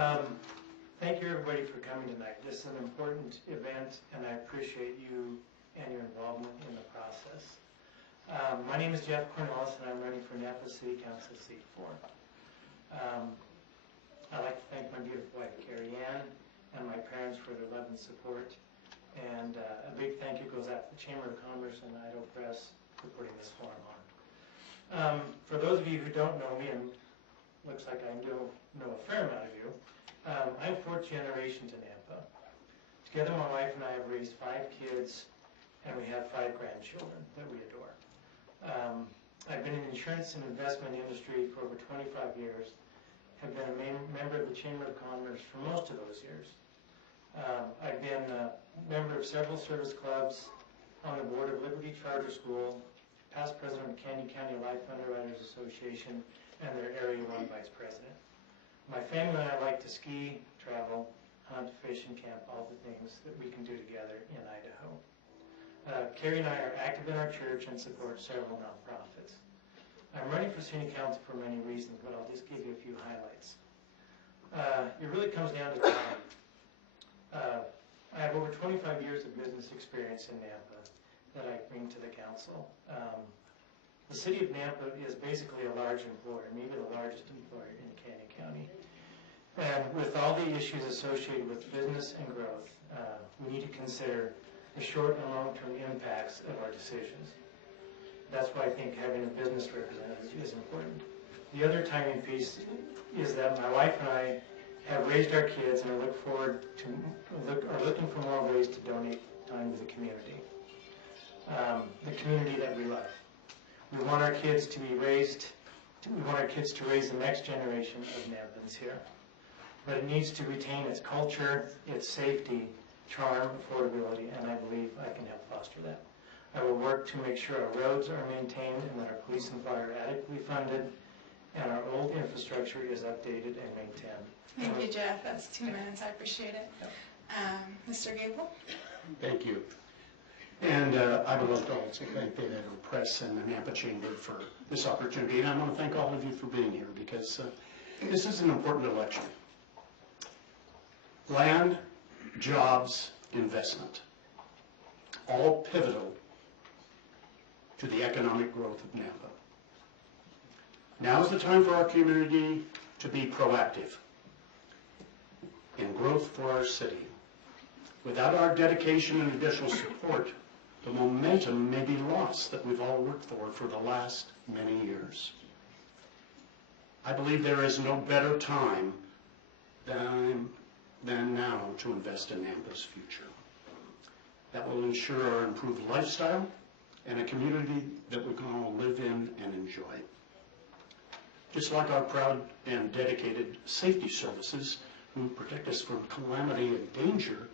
Thank you everybody for coming tonight. This is an important event and I appreciate you and your involvement in the process. My name is Jeff Cornwallis and I'm running for Nampa City Council seat 4. I'd like to thank my beautiful wife Carrie Ann and my parents for their love and support. And a big thank you goes out to the Chamber of Commerce and Idaho Press for putting this forum on. For those of you who don't know me, and looks like I know a fair amount of you, I'm fourth generation to Nampa. Together my wife and I have raised 5 kids and we have 5 grandchildren that we adore. I've been in the insurance and investment industry for over 25 years, have been a member of the Chamber of Commerce for most of those years. I've been a member of several service clubs, on the board of Liberty Charter School, past president of Canyon County Life Underwriters Association, and their Area 1 vice president. My family and I like to ski, travel, hunt, fish, and camp, all the things that we can do together in Idaho. Carrie and I are active in our church and support several nonprofits. I'm running for city council for many reasons, but I'll just give you a few highlights. It really comes down to time. I have over 25 years of business experience in Nampa that I bring to the council. The city of Nampa is basically a large employer, maybe the largest employer in Canyon County. And with all the issues associated with business and growth, we need to consider the short and long-term impacts of our decisions. That's why I think having a business representative is important. The other timing piece is that my wife and I have raised our kids and are looking for more ways to donate time to the community that we love. We want our kids to be raised. We want our kids to raise the next generation of Nampans here, but it needs to retain its culture, its safety, charm, affordability, and I believe I can help foster that. I will work to make sure our roads are maintained and that our police and fire are adequately funded and our old infrastructure is updated and maintained. Thank you, Jeff. That's 2 minutes. I appreciate it. Mr. Gable? Thank you. And I would like to also thank the Idaho Press and the Nampa Chamber for this opportunity. And I want to thank all of you for being here because this is an important election. Land, jobs, investment, all pivotal to the economic growth of Nampa. Now is the time for our community to be proactive in growth for our city. Without our dedication and additional support, the momentum may be lost that we've all worked for the last many years. I believe there is no better time than now to invest in Nampa's future. That will ensure our improved lifestyle and a community that we can all live in and enjoy. Just like our proud and dedicated safety services who protect us from calamity and danger,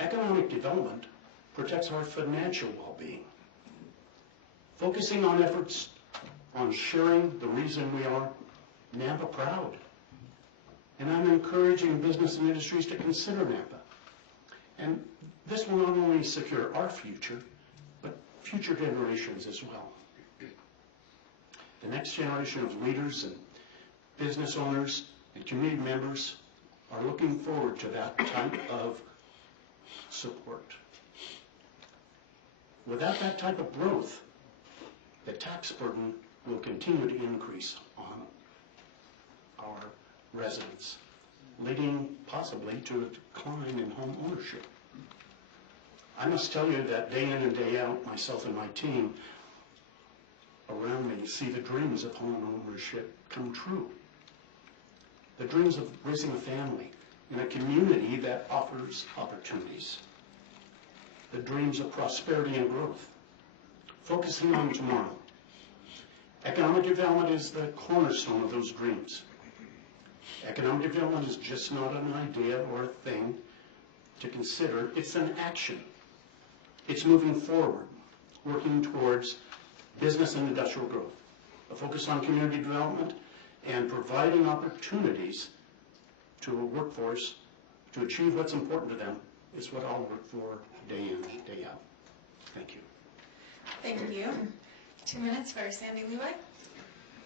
economic development protects our financial well-being. Focusing on efforts on sharing the reason we are Nampa proud. And I'm encouraging business and industries to consider Nampa. And this will not only secure our future, but future generations as well. The next generation of leaders and business owners and community members are looking forward to that type of support. Without that type of growth, the tax burden will continue to increase on our residents, leading possibly to a decline in home ownership. I must tell you that day in and day out, myself and my team around me see the dreams of home ownership come true. The dreams of raising a family in a community that offers opportunities. The dreams of prosperity and growth, focusing on tomorrow. Economic development is the cornerstone of those dreams. Economic development is just not an idea or a thing to consider, it's an action. It's moving forward, working towards business and industrial growth, a focus on community development, and providing opportunities to a workforce to achieve what's important to them is what I'll work for day in, day out. Thank you. Thank you. 2 minutes for Sandy Leroy.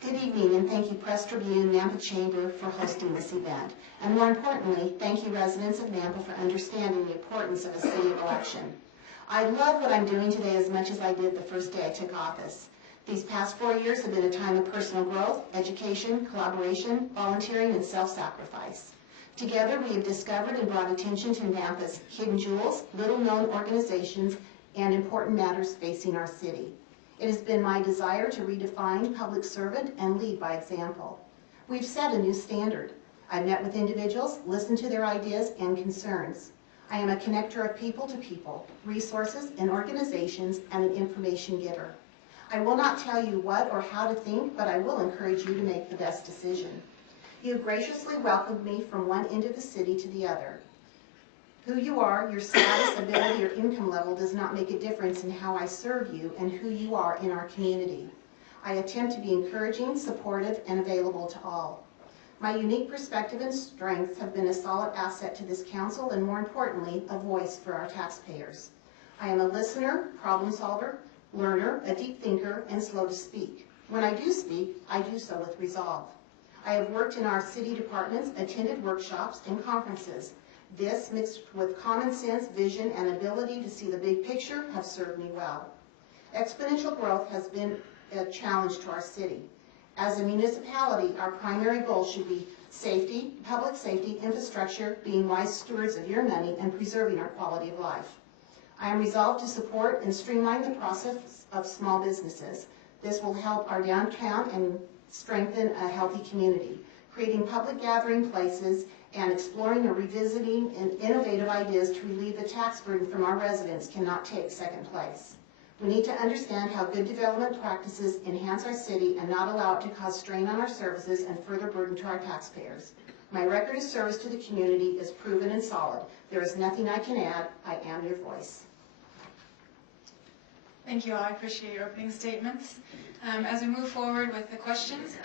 Good evening, and thank you Press Tribune, Nampa Chamber for hosting this event. And more importantly, thank you residents of Nampa for understanding the importance of a city election. I love what I'm doing today as much as I did the first day I took office. These past 4 years have been a time of personal growth, education, collaboration, volunteering, and self-sacrifice. Together, we have discovered and brought attention to Nampa's hidden jewels, little-known organizations, and important matters facing our city. It has been my desire to redefine public servant and lead by example. We've set a new standard. I've met with individuals, listened to their ideas and concerns. I am a connector of people to people, resources and organizations, and an information giver. I will not tell you what or how to think, but I will encourage you to make the best decision. You have graciously welcomed me from one end of the city to the other. Who you are, your status, ability, or income level does not make a difference in how I serve you and who you are in our community. I attempt to be encouraging, supportive, and available to all. My unique perspective and strengths have been a solid asset to this council and, more importantly, a voice for our taxpayers. I am a listener, problem solver, learner, a deep thinker, and slow to speak. When I do speak, I do so with resolve. I have worked in our city departments, attended workshops and conferences. This, mixed with common sense, vision, and ability to see the big picture, have served me well. Exponential growth has been a challenge to our city. As a municipality, our primary goal should be safety, public safety, infrastructure, being wise stewards of your money, and preserving our quality of life. I am resolved to support and streamline the process of small businesses. This will help our downtown and strengthen a healthy community, creating public gathering places and exploring or revisiting and innovative ideas to relieve the tax burden from our residents cannot take second place. We need to understand how good development practices enhance our city and not allow it to cause strain on our services and further burden to our taxpayers. My record of service to the community is proven and solid. There is nothing I can add. I am your voice. Thank you all. I appreciate your opening statements. As we move forward with the questions,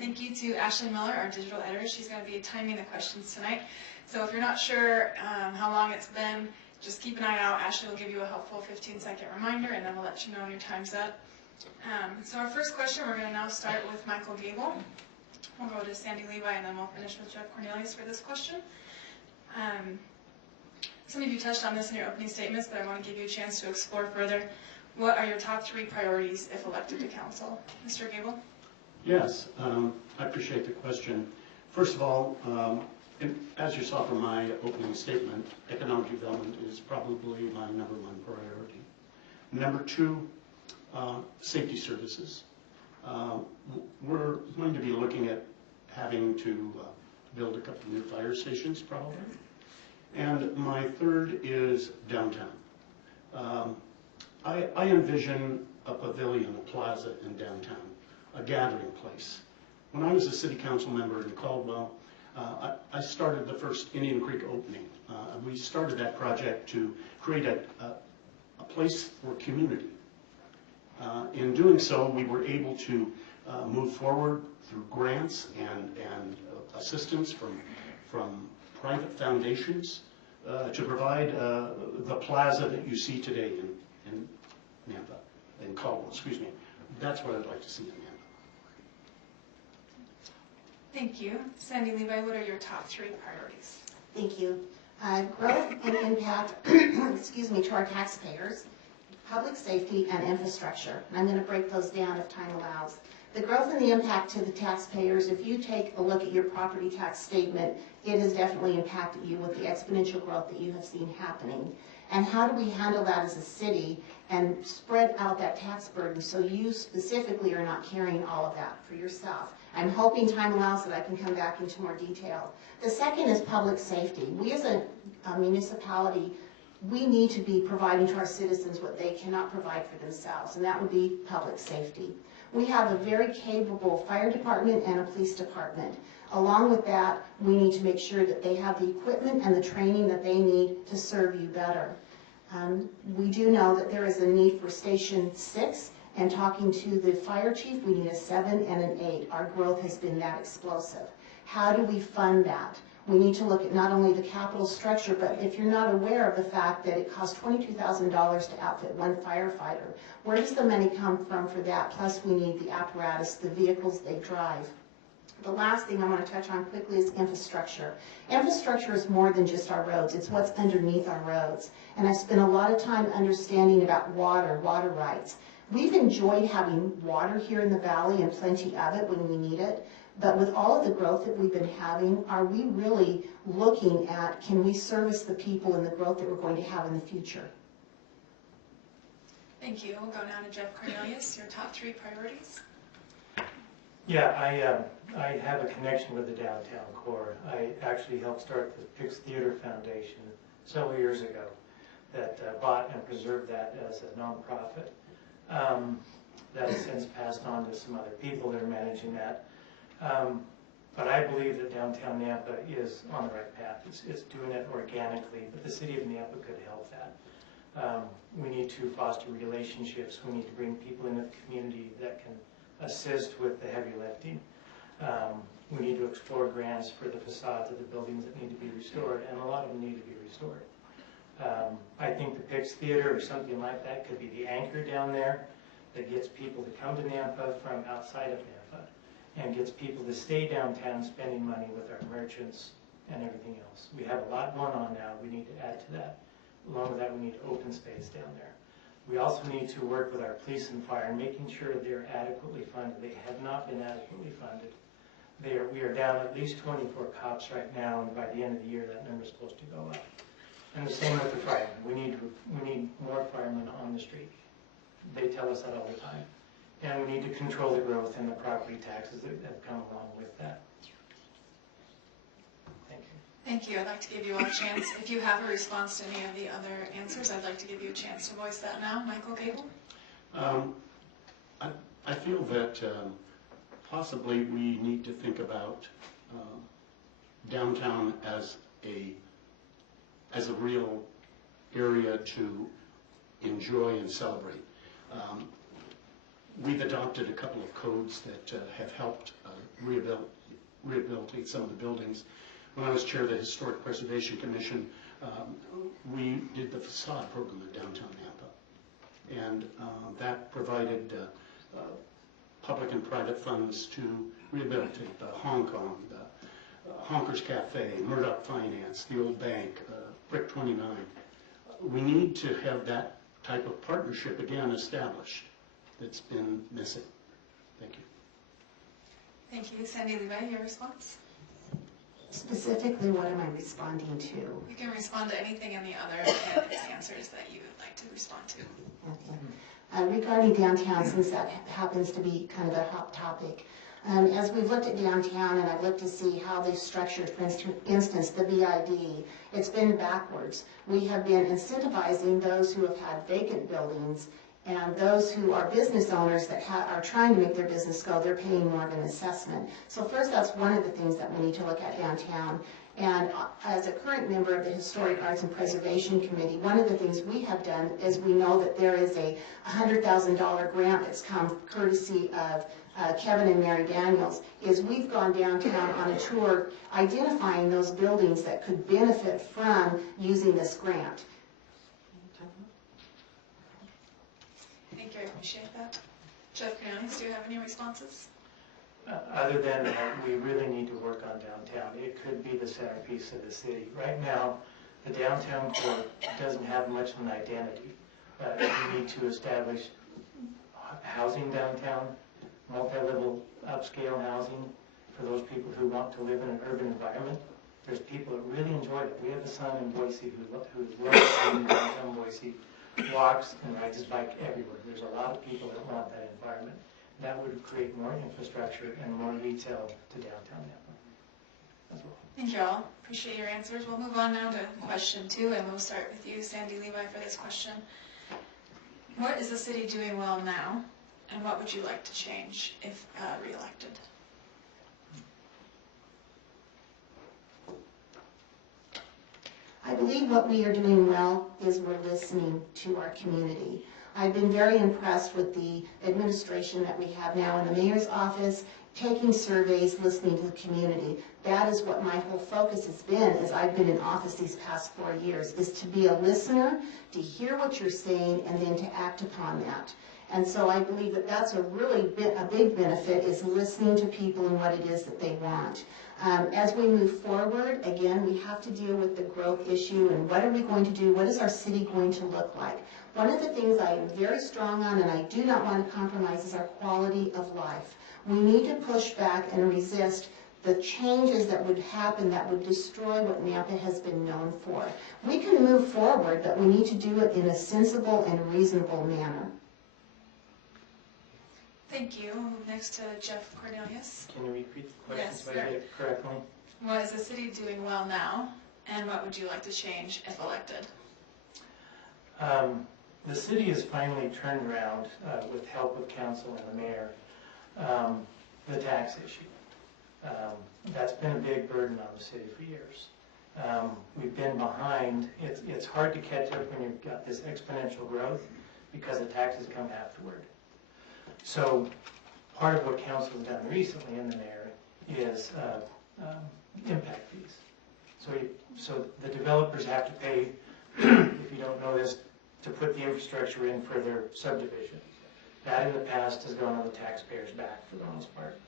thank you to Ashley Miller, our digital editor. She's going to be timing the questions tonight. So if you're not sure how long it's been, just keep an eye out. Ashley will give you a helpful 15-second reminder, and then we'll let you know when your time's up. So our first question, we're going to now start with Michael Gable. We'll go to Sandy Levi, and then we'll finish with Jeff Cornelius for this question. Some of you touched on this in your opening statements, but I want to give you a chance to explore further. What are your top 3 priorities if elected to council? Mr. Gable? Yes, I appreciate the question. First of all, as you saw from my opening statement, economic development is probably my #1 priority. Number 2, safety services. We're going to be looking at having to build a couple of new fire stations probably. And my 3rd is downtown. I envision a pavilion, a plaza in downtown, a gathering place. When I was a city council member in Caldwell, I started the first Indian Creek opening. We started that project to create a place for community. In doing so, we were able to move forward through grants and assistance from private foundations to provide the plaza that you see today in Nampa, in Caldwell, excuse me. That's what I'd like to see in Nampa. Thank you. Sandy Levi, what are your top 3 priorities? Thank you. Growth and impact, excuse me, to our taxpayers, public safety, and infrastructure. And I'm going to break those down if time allows. The growth and the impact to the taxpayers, if you take a look at your property tax statement, it has definitely impacted you with the exponential growth that you have seen happening. And how do we handle that as a city and spread out that tax burden so you specifically are not carrying all of that for yourself? I'm hoping time allows that I can come back into more detail. The second is public safety. We as a municipality, we need to be providing to our citizens what they cannot provide for themselves, and that would be public safety. We have a very capable fire department and a police department. Along with that, we need to make sure that they have the equipment and the training that they need to serve you better. We do know that there is a need for Station 6, and talking to the fire chief, we need a 7 and an 8. Our growth has been that explosive. How do we fund that? We need to look at not only the capital structure, but if you're not aware of the fact that it costs $22,000 to outfit one firefighter, where does the money come from for that? Plus we need the apparatus, the vehicles they drive. The last thing I want to touch on quickly is infrastructure. Infrastructure is more than just our roads. It's what's underneath our roads. And I spent a lot of time understanding about water rights. We've enjoyed having water here in the valley and plenty of it when we need it. But with all of the growth that we've been having, are we really looking at, can we service the people and the growth that we're going to have in the future? Thank you. We'll go now to Jeff Cornelius, your top 3 priorities. Yeah, I have a connection with the downtown core. I actually helped start the Pix Theater Foundation several years ago that bought and preserved that as a nonprofit. That has since passed on to some other people that are managing that. But I believe that downtown Nampa is on the right path. It's doing it organically, but the city of Nampa could help that. We need to foster relationships. We need to bring people into the community that can assist with the heavy lifting. We need to explore grants for the facades of the buildings that need to be restored, and a lot of them need to be restored. I think the Pix Theater or something like that could be the anchor down there that gets people to come to Nampa from outside of Nampa and gets people to stay downtown spending money with our merchants and everything else. We have a lot going on now. We need to add to that. Along with that, we need open space down there. We also need to work with our police and fire and making sure they're adequately funded. They have not been adequately funded. We are down at least 24 cops right now, and by the end of the year, that number is supposed to go up. And the same with the firemen. We need more firemen on the street. They tell us that all the time. And we need to control the growth and the property taxes that have come along with that. Thank you. Thank you. I'd like to give you all a chance. If you have a response to any of the other answers, I'd like to give you a chance to voice that now. Michael Gable? I feel that possibly we need to think about downtown as a real area to enjoy and celebrate. We've adopted a couple of codes that have helped rehabilitate some of the buildings. When I was chair of the Historic Preservation Commission, we did the facade program at downtown Nampa, and that provided public and private funds to rehabilitate the Hong Kong, the Honkers Cafe, Murdoch Finance, the old bank, Brick 29. We need to have that type of partnership again established that's been missing. Thank you. Thank you. Sandy Levi, your response? Specifically, what am I responding to? You can respond to anything in the other candidates' answers that you would like to respond to. Okay. Regarding downtown, since that happens to be kind of a hot topic, as we've looked at downtown and I've looked to see how they've structured, for instance, the BID, it's been backwards. We have been incentivizing those who have had vacant buildings, and those who are business owners that are trying to make their business go, they're paying more of an assessment. So first, that's one of the things that we need to look at downtown. And as a current member of the Historic Arts and Preservation Committee, one of the things we have done is we know that there is a $100,000 grant that's come courtesy of Kevin and Mary Daniels, is we've gone downtown on a tour identifying those buildings that could benefit from using this grant. Thank you. I appreciate that. Jeff Cornelius, do you have any responses? Other than that, we really need to work on downtown. It could be the centerpiece of the city. Right now, the downtown core doesn't have much of an identity. We need to establish housing downtown, multi-level upscale housing for those people who want to live in an urban environment. There's people that really enjoy it. We have a son in Boise who loves living downtown Boise, walks and rides his bike everywhere. There's a lot of people that want that environment. That would create more infrastructure and more retail to downtown Nampa. That's all. Thank you all. Appreciate your answers. We'll move on now to question 2, and we'll start with you, Sandy Levi, for this question. What is the city doing well now, and what would you like to change if re-elected? I believe what we are doing well is we're listening to our community. I've been very impressed with the administration that we have now in the mayor's office, taking surveys, listening to the community. That is what my whole focus has been as I've been in office these past 4 years, is to be a listener, to hear what you're saying, and then to act upon that. And so I believe that that's a big benefit, is listening to people and what it is that they want. As we move forward, again, we have to deal with the growth issue and what are we going to do? What is our city going to look like? One of the things I am very strong on and I do not want to compromise is our quality of life. We need to push back and resist the changes that would happen that would destroy what Nampa has been known for. We can move forward, but we need to do it in a sensible and reasonable manner. Thank you. We'll move next to Jeff Cornelius. Can you repeat the question Yes, so I get it correctly? What is the city doing well now, and what would you like to change if elected? The city has finally turned around, with help of council and the mayor, the tax issue. That's been a big burden on the city for years. We've been behind. It's hard to catch up when you've got this exponential growth because the taxes come afterward. So part of what council has done recently and the mayor is impact fees. So the developers have to pay, if you don't know this, to put the infrastructure in for their subdivision. That in the past has gone on the taxpayers' back for the most part.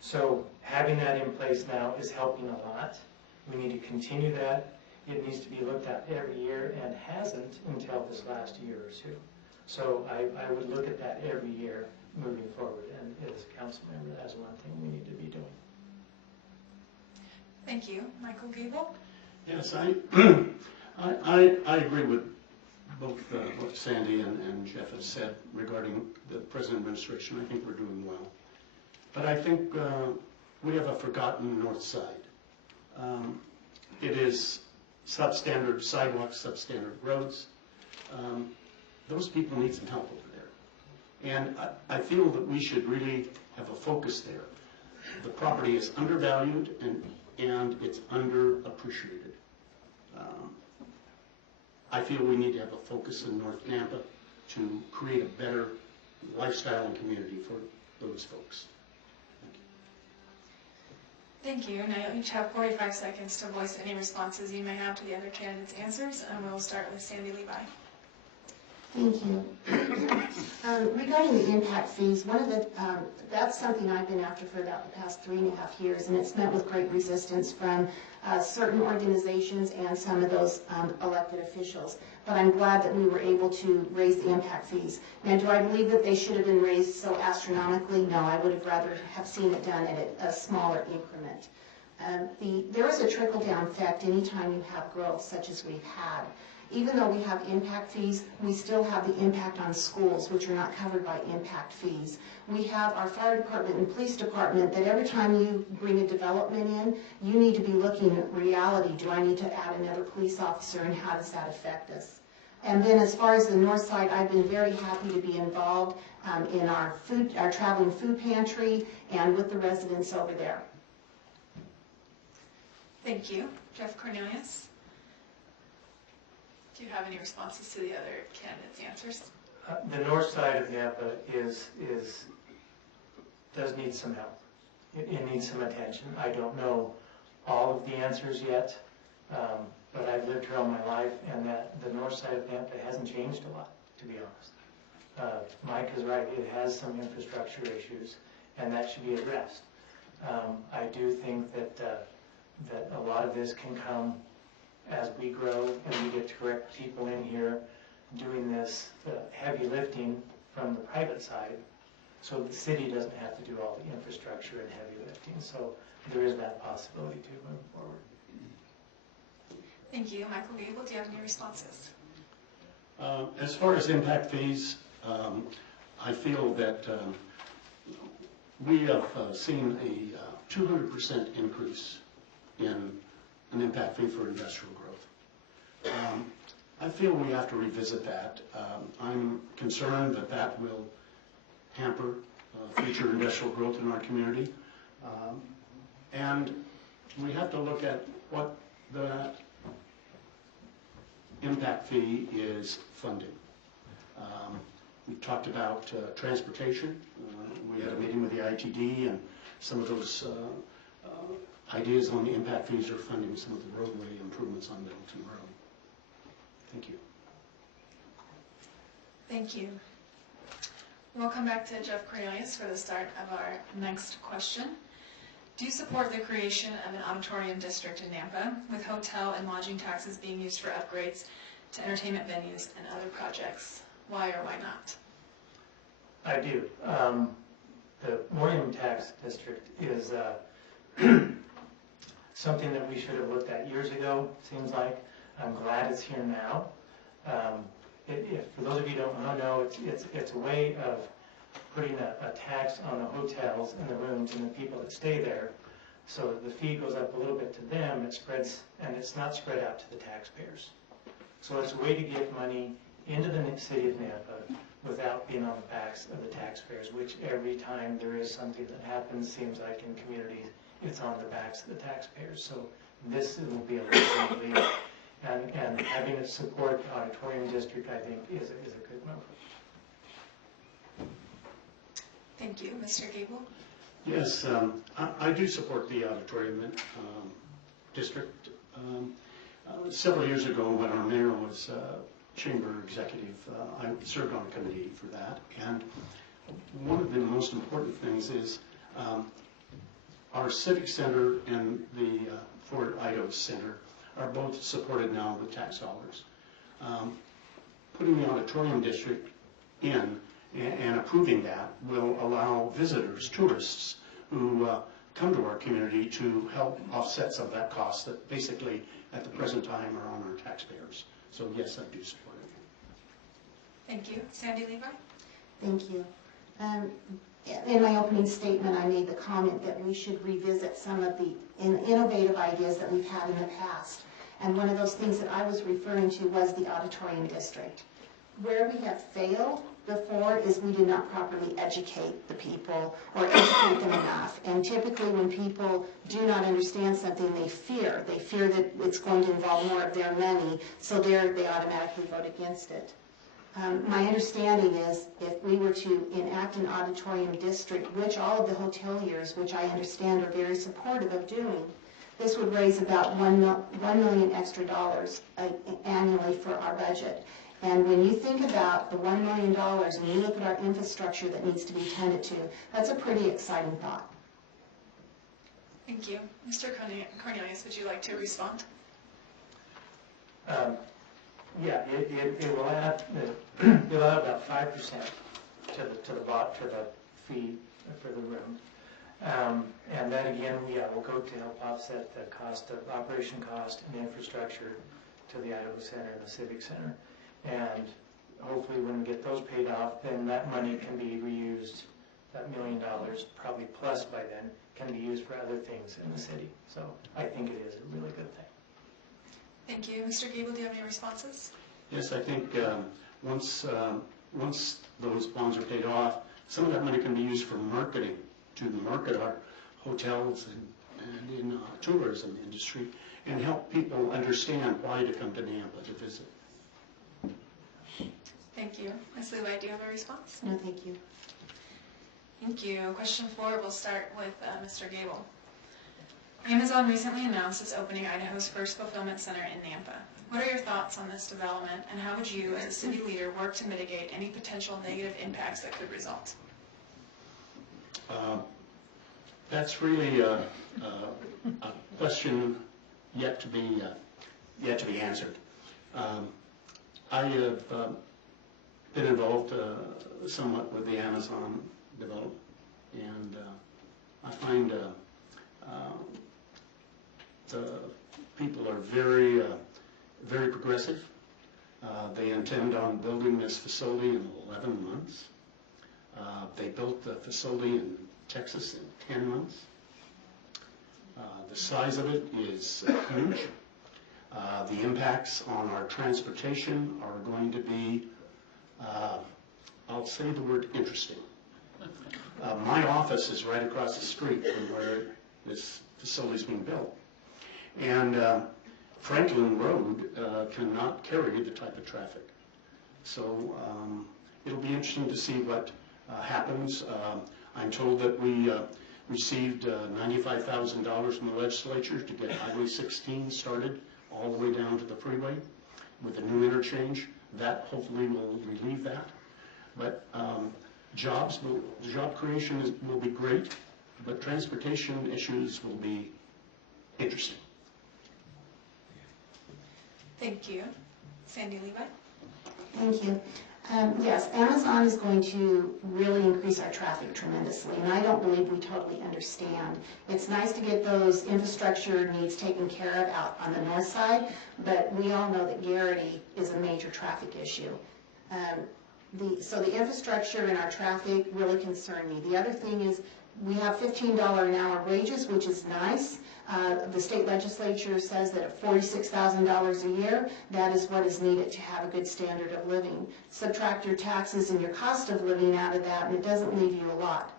So having that in place now is helping a lot. We need to continue that. It needs to be looked at every year and hasn't until this last year or two. So I would look at that every year moving forward, and as a council member, that's one thing we need to be doing. Thank you. Michael Gable? Yes, I agree with both what Sandy and Jeff have said regarding the present administration. I think we're doing well. But I think we have a forgotten north side. It is substandard sidewalks, substandard roads. Those people need some help over there. And I feel that we should really have a focus there. The property is undervalued and it's underappreciated. I feel we need to have a focus in North Nampa to create a better lifestyle and community for those folks. Thank you. Now you each have 45 seconds to voice any responses you may have to the other candidates' answers, and we'll start with Sandy Levi. Thank you. Regarding the impact fees, that's something I've been after for about the past 3.5 years, and it's met with great resistance from certain organizations and some of those elected officials. But I'm glad that we were able to raise the impact fees. Now, do I believe that they should have been raised so astronomically? No, I would have rather have seen it done at a smaller increment. There is a trickle-down effect anytime you have growth such as we've had. Even though we have impact fees, we still have the impact on schools, which are not covered by impact fees. We have our fire department and police department that every time you bring a development in, you need to be looking at reality. Do I need to add another police officer, and how does that affect us? And then as far as the north side, I've been very happy to be involved in our traveling food pantry and with the residents over there. Thank you. Jeff Cornelius? Do you have any responses to the other candidates' answers? The north side of Nampa does need some help. It needs some attention. I don't know all of the answers yet, but I've lived here all my life, and that the north side of Nampa hasn't changed a lot, to be honest. Mike is right. It has some infrastructure issues, and that should be addressed. I do think that a lot of this can come as we grow and we get the correct people in here doing this heavy lifting from the private side, so the city doesn't have to do all the infrastructure and heavy lifting. So there is that possibility too moving forward. Thank you. Michael Gable, do you have any responses? As far as impact fees, I feel that we have seen a 200% increase in an impact fee for industrial growth. I feel we have to revisit that. I'm concerned that that will hamper future industrial growth in our community. And we have to look at what the impact fee is funding. We talked about transportation. We had a meeting with the ITD, and some of those ideas on the impact fees are funding some of the roadway improvements on Middleton Road. Thank you. Thank you. We'll come back to Jeff Cornelius for the start of our next question. Do you support the creation of an auditorium district in Nampa, with hotel and lodging taxes being used for upgrades to entertainment venues and other projects? Why or why not? I do. The William Tax District is something that we should have looked at years ago, seems like. I'm glad it's here now. For those of you who don't know, it's a way of putting a tax on the hotels and the rooms and the people that stay there. So the fee goes up a little bit to them, it spreads, and it's not spread out to the taxpayers. So it's a way to get money into the city of Nampa without being on the backs of the taxpayers, which every time there is something that happens, seems like in communities, it's on the backs of the taxpayers. So this will be a relief. And having it support the auditorium district, I think, is a good move. Thank you. Mr. Gable? Yes, I do support the auditorium district. Several years ago, when our mayor was chamber executive, I served on a committee for that. And one of the most important things is our civic center and the Fort Idaho Center are both supported now with tax dollars. Putting the auditorium district in and approving that will allow visitors, tourists, who come to our community to help offset some of that cost that basically at the present time are on our taxpayers. So yes, I do support it. Thank you. Sandy Levi? Thank you. In my opening statement, I made the comment that we should revisit some of the innovative ideas that we've had in the past. And one of those things that I was referring to was the auditorium district. Where we have failed before is we did not properly educate the people or educate them enough. And typically when people do not understand something, they fear. They fear that it's going to involve more of their money, so they automatically vote against it. My understanding is if we were to enact an auditorium district, which all of the hoteliers, which I understand are very supportive of doing, this would raise about $1 million extra annually for our budget. And when you think about the $1 million and you look at our infrastructure that needs to be tended to, that's a pretty exciting thought. Thank you. Mr. Cornelius, would you like to respond? Yeah, it will add about 5% to the fee for the room. And that again, will go to help offset the cost of operation cost and infrastructure to the Idaho Center and the Civic Center. And hopefully when we get those paid off, then that money can be reused, that $1 million, probably plus by then, can be used for other things in the city. So I think it is a really good thing. Thank you. Mr. Gable, do you have any responses? Yes, I think once those bonds are paid off, some of that money can be used for marketing, to market our hotels and in tourism industry, and help people understand why to come to Nampa to visit. Thank you. Ms. Levi, do you have a response? No, thank you. Thank you. Question 4, we'll start with Mr. Gable. Amazon recently announced it's opening Idaho's first fulfillment center in Nampa. What are your thoughts on this development, and how would you, as a city leader, work to mitigate any potential negative impacts that could result? That's really a question yet to be answered. I have been involved somewhat with the Amazon development, and I find the people are very progressive. They intend on building this facility in 11 months. They built the facility in Texas in 10 months. The size of it is huge. The impacts on our transportation are going to be, I'll say the word interesting. My office is right across the street from where this facility is being built. And Franklin Road cannot carry the type of traffic. So it'll be interesting to see what happens. I'm told that we received $95,000 from the legislature to get Highway 16 started all the way down to the freeway with a new interchange. That hopefully will relieve that. But job creation will be great, but transportation issues will be interesting. Thank you. Sandy Levi? Thank you. Yes, Amazon is going to really increase our traffic tremendously, and I don't believe we totally understand. It's nice to get those infrastructure needs taken care of out on the north side, but we all know that Garrity is a major traffic issue. So the infrastructure and our traffic really concern me. The other thing is we have $15 an hour wages, which is nice. The state legislature says that at $46,000 a year, that is what is needed to have a good standard of living. Subtract your taxes and your cost of living out of that, and it doesn't leave you a lot.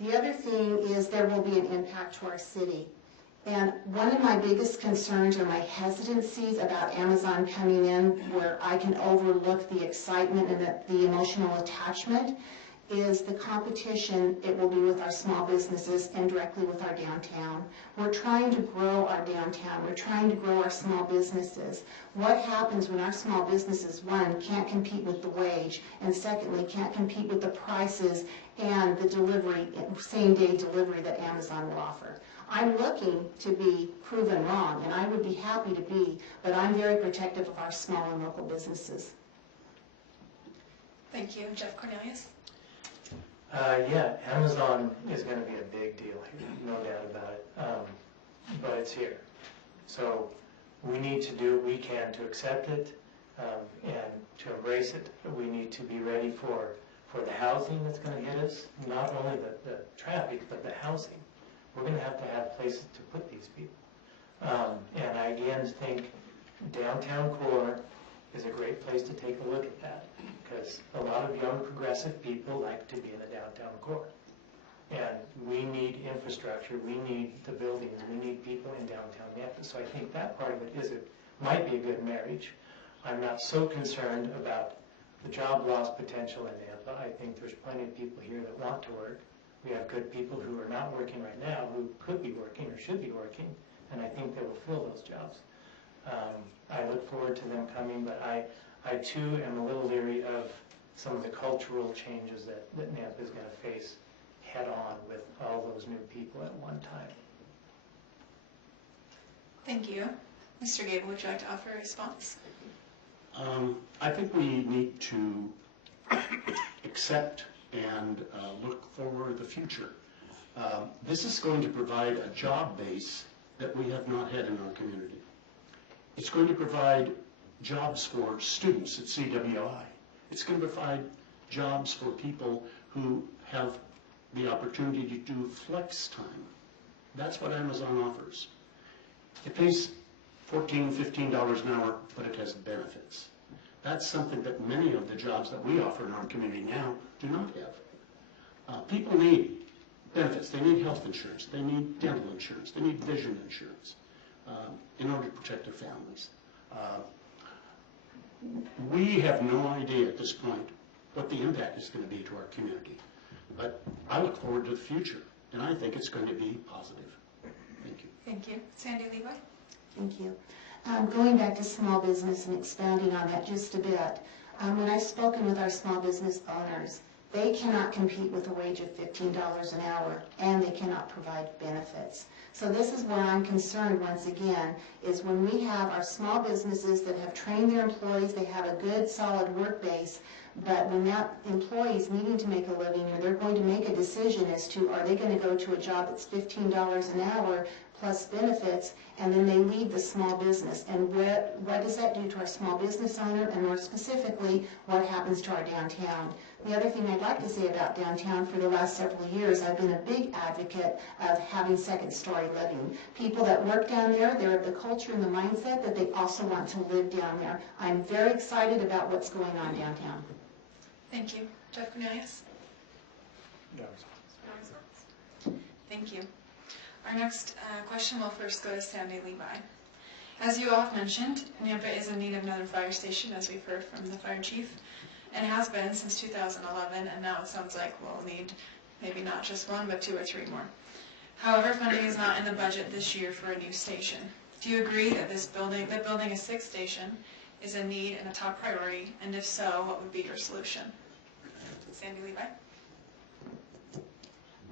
The other thing is there will be an impact to our city. And one of my biggest concerns or my hesitancies about Amazon coming in where I can overlook the excitement and the emotional attachment is the competition it will be with our small businesses and directly with our downtown. We're trying to grow our downtown. We're trying to grow our small businesses. What happens when our small businesses, one, can't compete with the wage, and secondly, can't compete with the prices and the delivery, same-day delivery that Amazon will offer? I'm looking to be proven wrong, and I would be happy to be, but I'm very protective of our small and local businesses. Thank you. Jeff Cornelius? Yeah, Amazon is going to be a big deal here, no doubt about it, but it's here. So we need to do what we can to accept it and to embrace it. We need to be ready for the housing that's going to hit us, not only the traffic, but the housing. We're going to have places to put these people. And I again think downtown core is a great place to take a look at that, because a lot of young progressive people like to be in the downtown core. And we need infrastructure, we need the buildings, we need people in downtown Nampa. So I think that part of it might be a good marriage. I'm not so concerned about the job loss potential in Nampa. I think there's plenty of people here that want to work. We have good people who are not working right now who could be working or should be working, and I think they will fill those jobs. I look forward to them coming, but I too am a little leery of some of the cultural changes that Nampa is going to face head on with all those new people at one time. Thank you. Mr. Gable, would you like to offer a response? I think we need to accept and look forward to the future. This is going to provide a job base that we have not had in our community. It's going to provide jobs for students at CWI. It's going to provide jobs for people who have the opportunity to do flex time. That's what Amazon offers. It pays $14, $15 an hour, but it has benefits. That's something that many of the jobs that we offer in our community now do not have. People need benefits. They need health insurance. They need dental insurance. They need vision insurance in order to protect their families. We have no idea at this point what the impact is going to be to our community. But I look forward to the future, and I think it's going to be positive. Thank you. Thank you. Sandy Levi? Thank you. Going back to small business and expanding on that just a bit, when I've spoken with our small business owners, they cannot compete with a wage of $15 an hour, and they cannot provide benefits. So this is where I'm concerned once again, is when we have our small businesses that have trained their employees, they have a good solid work base, but when that employee is needing to make a living, or they're going to make a decision as to are they going to go to a job that's $15 an hour plus benefits, and then they leave the small business. And what does that do to our small business owner, and more specifically, what happens to our downtown? The other thing I'd like to say about downtown, for the last several years, I've been a big advocate of having second-story living. People that work down there, they're of the culture and the mindset that they also want to live down there. I'm very excited about what's going on downtown. Thank you. Jeff Cornelius? No. No response. Thank you. Our next question will first go to Sandy Levi. As you all have mentioned, Nampa is in need of another fire station, as we've heard from the fire chief. and has been since 2011, and now it sounds like we'll need maybe not just one, but 2 or 3 more. However, funding is not in the budget this year for a new station. Do you agree that building a 6th station is a need and a top priority, and if so, what would be your solution? Sandy Levi?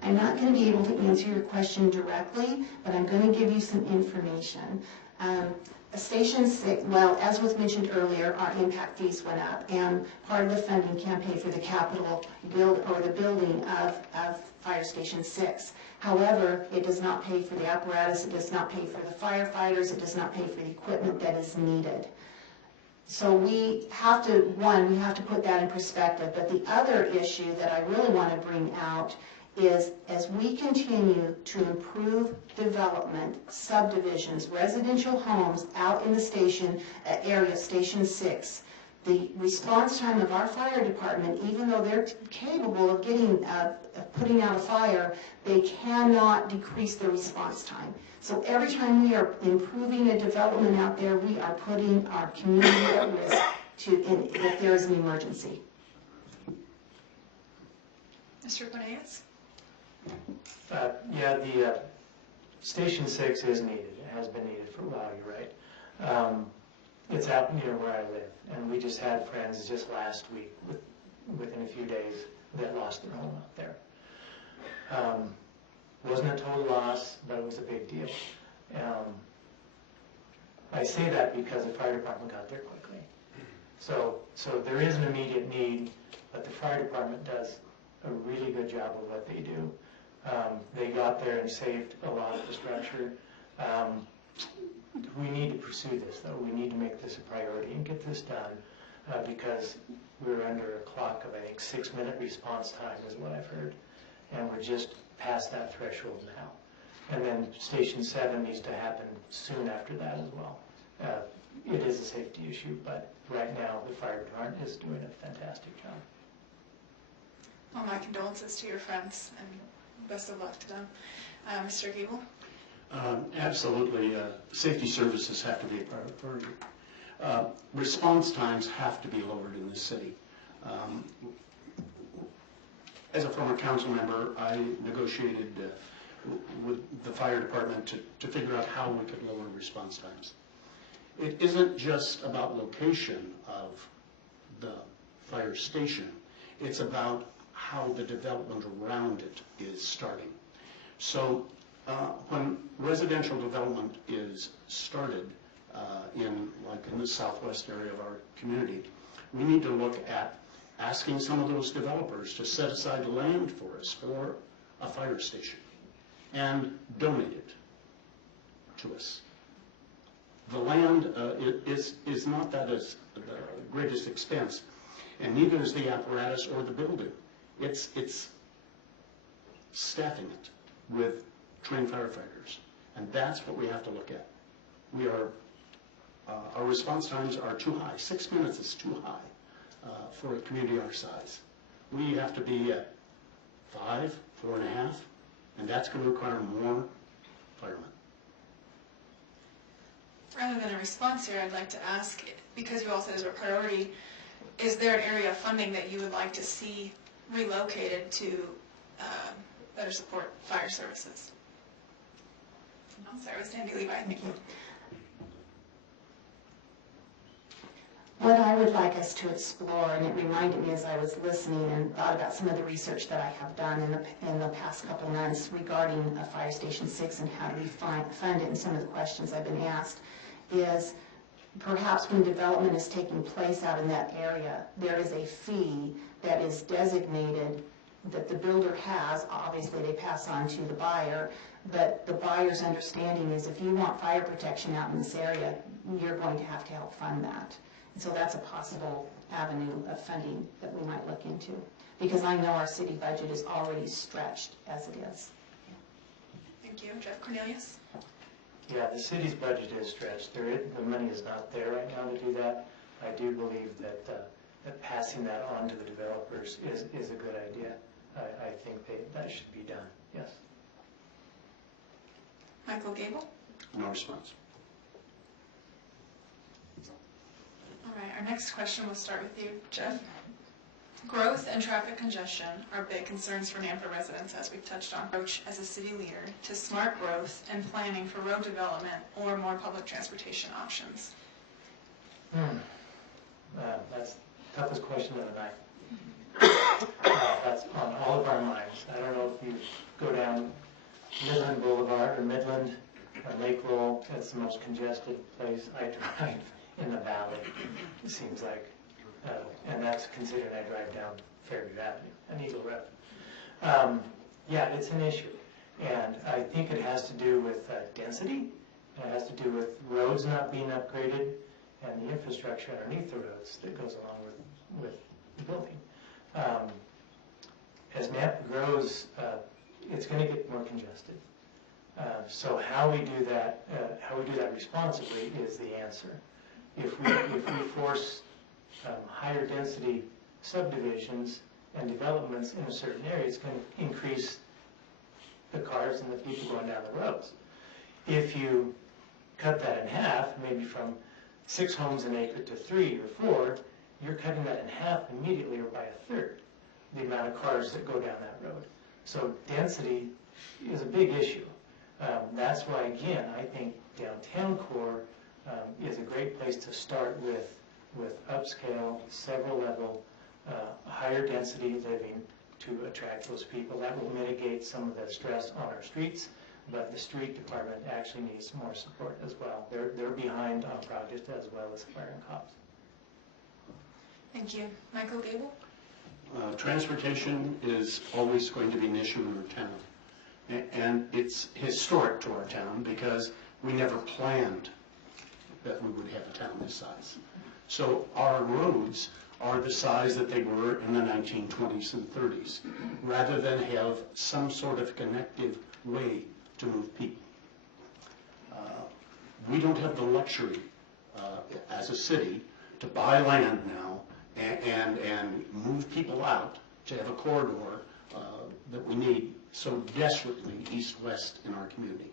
I'm not going to be able to answer your question directly, but I'm going to give you some information. Station 6, well, as was mentioned earlier, our impact fees went up, and part of the funding can pay for the capital build or the building of Fire Station 6. However, it does not pay for the apparatus, it does not pay for the firefighters, it does not pay for the equipment that is needed. So we have to put that in perspective. But the other issue that I really want to bring out is as we continue to improve development, subdivisions, residential homes out in the station area, Station 6, the response time of our fire department, even though they're capable of putting out a fire, they cannot decrease the response time. So every time we are improving a development out there, we are putting our community at risk if there is an emergency. Mr. Cornelius? Yeah, the Station 6 is needed. It has been needed for a while, you're right. It's out near where I live, and we just had friends just last week, within a few days, that lost their home out there. Wasn't a total loss, but it was a big deal. I say that because the fire department got there quickly. So there is an immediate need, but the fire department does a really good job of what they do. They got there and saved a lot of the structure. We need to pursue this, though. We need to make this a priority and get this done because we're under a clock of, I think, 6-minute response time is what I've heard. And we're just past that threshold now. And then Station 7 needs to happen soon after that as well. It is a safety issue, but right now the fire department is doing a fantastic job. Well, my condolences to your friends, and best of luck to them. Mr. Gable? Absolutely. Safety services have to be a priority. Response times have to be lowered in this city. As a former council member, I negotiated with the fire department to figure out how we could lower response times. It isn't just about location of the fire station. It's about how the development around it is starting. So when residential development is started in the southwest area of our community, we need to look at asking some of those developers to set aside land for us for a fire station and donate it to us. The land is not that as the greatest expense, and neither is the apparatus or the building. It's staffing it with trained firefighters, and that's what we have to look at. Our response times are too high. 6 minutes is too high for a community our size. We have to be at 5, 4.5, and that's going to require more firemen. Rather than a response here, I'd like to ask, because you all said it's a priority, is there an area of funding that you would like to see relocated to better support fire services? I'll start with Sandy Levi. Thank you. What I would like us to explore, and it reminded me as I was listening and thought about some of the research that I have done in the past couple months regarding Fire Station 6 and how do we fund it, and some of the questions I've been asked, is perhaps when development is taking place out in that area, there is a fee that is designated that the builder has. Obviously, they pass on to the buyer, but the buyer's understanding is if you want fire protection out in this area, you're going to have to help fund that. And so that's a possible avenue of funding that we might look into, because I know our city budget is already stretched as it is. Thank you. Jeff Cornelius? Yeah, the city's budget is stretched. The money is not there right now to do that. I do believe that that passing that on to the developers is a good idea. I think that should be done, yes. Michael Gable? No response. All right, our next question will start with you, Jeff. Growth and traffic congestion are big concerns for Nampa residents, as we've touched on. Approach as a city leader to smart growth and planning for road development or more public transportation options. That's the toughest question of the night. That's on all of our minds. I don't know if you go down Midland Boulevard or Midland or Lake Roll, it's the most congested place I drive in the valley, it seems like. And that's considering I drive down Fairview Avenue and Eagle Road. Yeah, it's an issue. And I think it has to do with density. It has to do with roads not being upgraded and the infrastructure underneath the roads that goes along with the building. As Nampa grows, it's going to get more congested. So how we do that responsibly is the answer. If we force higher density subdivisions and developments in a certain area, it's going to increase the cars and the people going down the roads. If you cut that in half, maybe from 6 homes an acre to 3 or 4, you're cutting that in half immediately or by a third, the amount of cars that go down that road. So density is a big issue. That's why, again, I think downtown core is a great place to start with upscale, several level, higher density living to attract those people. That will mitigate some of the stress on our streets, but the street department actually needs more support as well. They're behind on projects as well as fire and cops. Thank you. Michael Gable? Transportation is always going to be an issue in our town. And it's historic to our town because we never planned that we would have a town this size. So our roads are the size that they were in the 1920s and 30s, rather than have some sort of connective way to move people. We don't have the luxury as a city to buy land now and move people out to have a corridor that we need so desperately east-west in our community.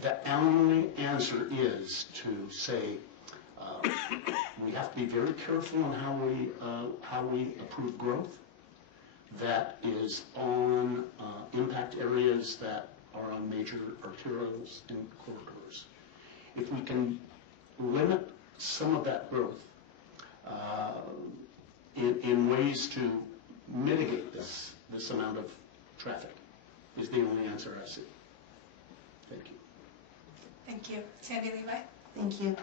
The only answer is to say we have to be very careful on how we approve growth that is on impact areas that are on major arterials and corridors. If we can limit some of that growth in ways to mitigate this amount of traffic is the only answer I see. Thank you. Thank you. Sandy Levi? Thank you.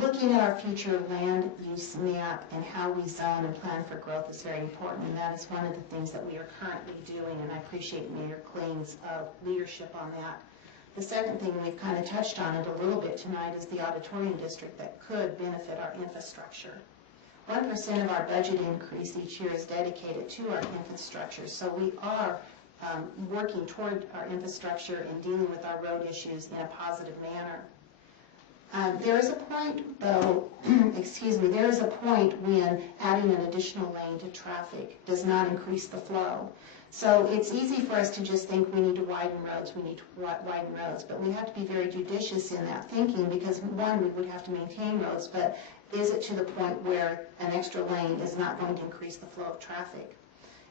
Looking at our future land use map and how we zone and plan for growth is very important, and that is one of the things that we are currently doing, and I appreciate Mayor Kling's leadership on that. The second thing, and we've kind of touched on it a little bit tonight, is the Auditorium District that could benefit our infrastructure. 1% of our budget increase each year is dedicated to our infrastructure, so we are working toward our infrastructure and dealing with our road issues in a positive manner. There is a point, though, there is a point when adding an additional lane to traffic does not increase the flow. So it's easy for us to just think we need to widen roads, but we have to be very judicious in that thinking because, one, we would have to maintain roads, but is it to the point where an extra lane is not going to increase the flow of traffic?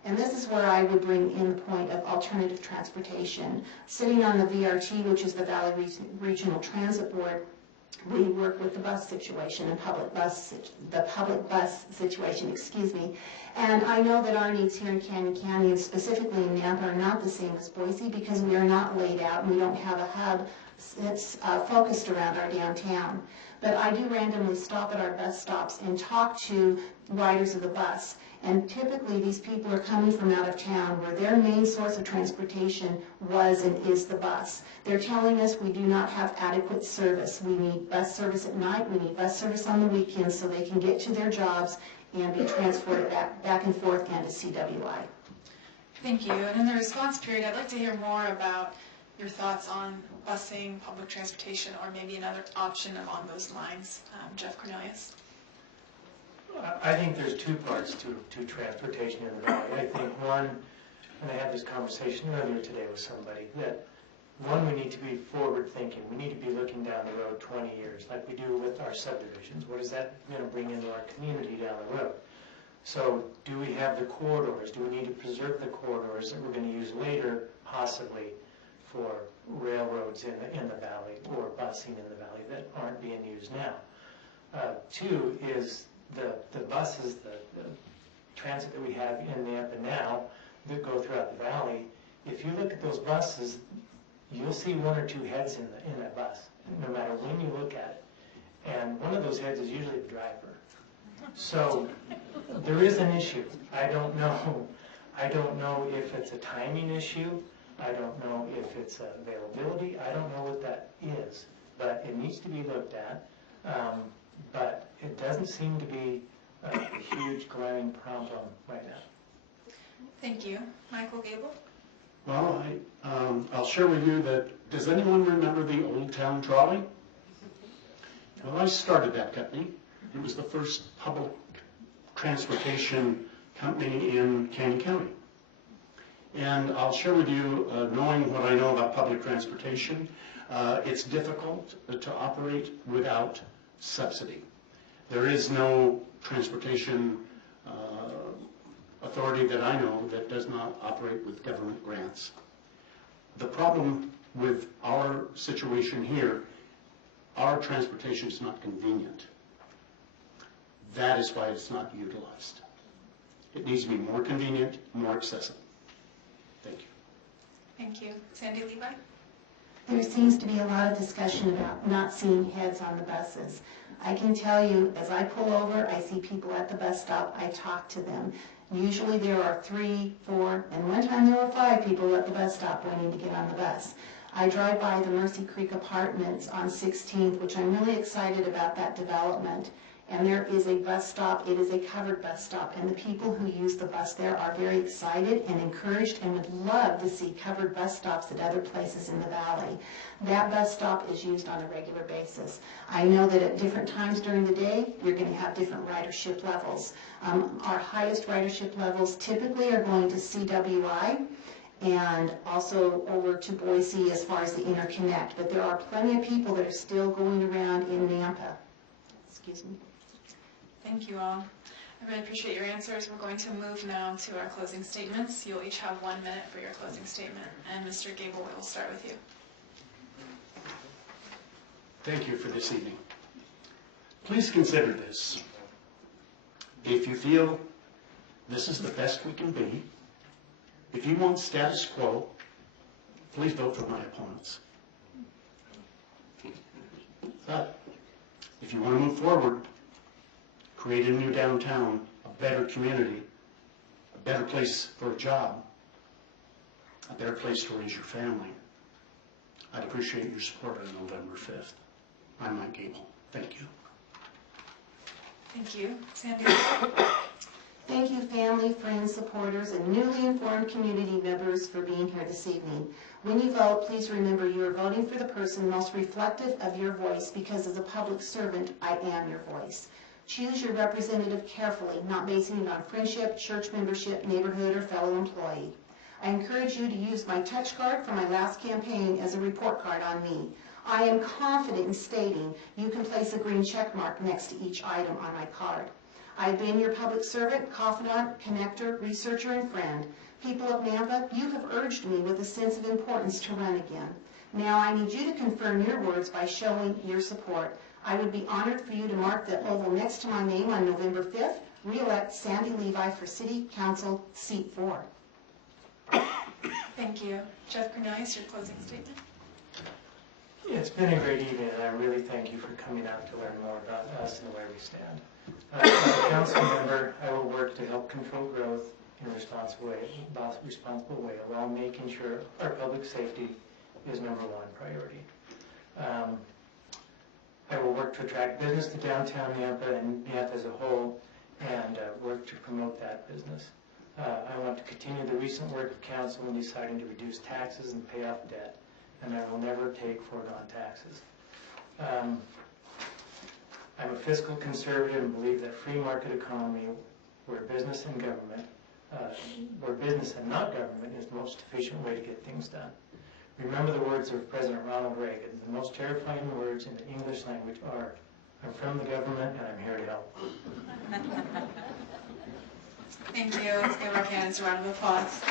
And this is where I would bring in the point of alternative transportation. Sitting on the VRT, which is the Valley Regional Transit Board, we work with the bus situation and the public bus situation, and I know that our needs here in Canyon County, and specifically in Nampa, are not the same as Boise because we are not laid out and we don't have a hub that's focused around our downtown. But I do randomly stop at our bus stops and talk to riders of the bus. And typically these people are coming from out of town where their main source of transportation was and is the bus. They're telling us we do not have adequate service. We need bus service at night, we need bus service on the weekends so they can get to their jobs and be transported back and forth and to CWI. Thank you. And in the response period, I'd like to hear more about your thoughts on busing, public transportation, or maybe another option along those lines. Jeff Cornelius. I think there's two parts to transportation in the valley. I think one, and I had this conversation earlier today with somebody, that one, we need to be forward-thinking. We need to be looking down the road 20 years, like we do with our subdivisions. What is that going to bring into our community down the road? So do we have the corridors? Do we need to preserve the corridors that we're going to use later, possibly, for railroads in the valley or busing in the valley that aren't being used now? Two is the buses, the transit that we have in Nampa now that go throughout the valley. If you look at those buses, you'll see one or two heads in that bus, no matter when you look at it. And one of those heads is usually the driver. So there is an issue. I don't know if it's a timing issue. I don't know if it's availability. I don't know what that is, but it needs to be looked at. But it doesn't seem to be a huge glaring problem right now. Thank you. Michael Gable? Well, I'll share with you that, does anyone remember the Old Town Trolley? Well, I started that company. It was the first public transportation company in Canyon County. And I'll share with you, knowing what I know about public transportation, it's difficult to operate without subsidy. There is no transportation authority that I know that does not operate with government grants. The problem with our situation here, our transportation is not convenient. That is why it's not utilized. It needs to be more convenient, more accessible. Thank you. Thank you. Sandy Levi? There seems to be a lot of discussion about not seeing heads on the buses. I can tell you, as I pull over, I see people at the bus stop, I talk to them. Usually there are 3, 4, and one time there were 5 people at the bus stop waiting to get on the bus. I drive by the Mercy Creek Apartments on 16th, which I'm really excited about that development. And there is a bus stop, it is a covered bus stop, and the people who use the bus there are very excited and encouraged and would love to see covered bus stops at other places in the valley. That bus stop is used on a regular basis. I know that at different times during the day, you're going to have different ridership levels. Our highest ridership levels typically are going to CWI, and also over to Boise as far as the interconnect, but there are plenty of people that are still going around in Nampa. Excuse me. Thank you all. I really appreciate your answers. We're going to move now to our closing statements. You'll each have 1 minute for your closing statement. And Mr. Gable, we will start with you. Thank you for this evening. Please consider this. If you feel this is the best we can be, if you want status quo, please vote for my opponents. But if you want to move forward, create a new downtown, a better community, a better place for a job, a better place to raise your family, I'd appreciate your support on November 5th. I'm Mike Gable. Thank you. Thank you. Sandy? Thank you, family, friends, supporters, and newly informed community members for being here this evening. When you vote, please remember you are voting for the person most reflective of your voice, because as a public servant, I am your voice. Choose your representative carefully, not basing it on friendship, church membership, neighborhood, or fellow employee. I encourage you to use my touch card from my last campaign as a report card on me. I am confident in stating you can place a green check mark next to each item on my card. I've been your public servant, confidant, connector, researcher, and friend. People of Nampa, you have urged me with a sense of importance to run again. Now I need you to confirm your words by showing your support. I would be honored for you to mark the oval next to my name on November 5th. Re-elect Sandy Levi for City Council, Seat 4. Thank you. Jeff Cornelius, your closing statement. It's been a great evening, and I really thank you for coming out to learn more about us and where we stand. As a council member, I will work to help control growth in a responsible way, while making sure our public safety is #1 priority. I will work to attract business to downtown Nampa and Nampa as a whole, and work to promote that business. I want to continue the recent work of council in deciding to reduce taxes and pay off debt, and I will never take foregone taxes. I'm a fiscal conservative and believe that free market economy, where business and government, where business and not government, is the most efficient way to get things done. remember the words of President Ronald Reagan. The most terrifying words in the English language are, "I'm from the government and I'm here to help." Thank you. Let's give our candidates a round of applause.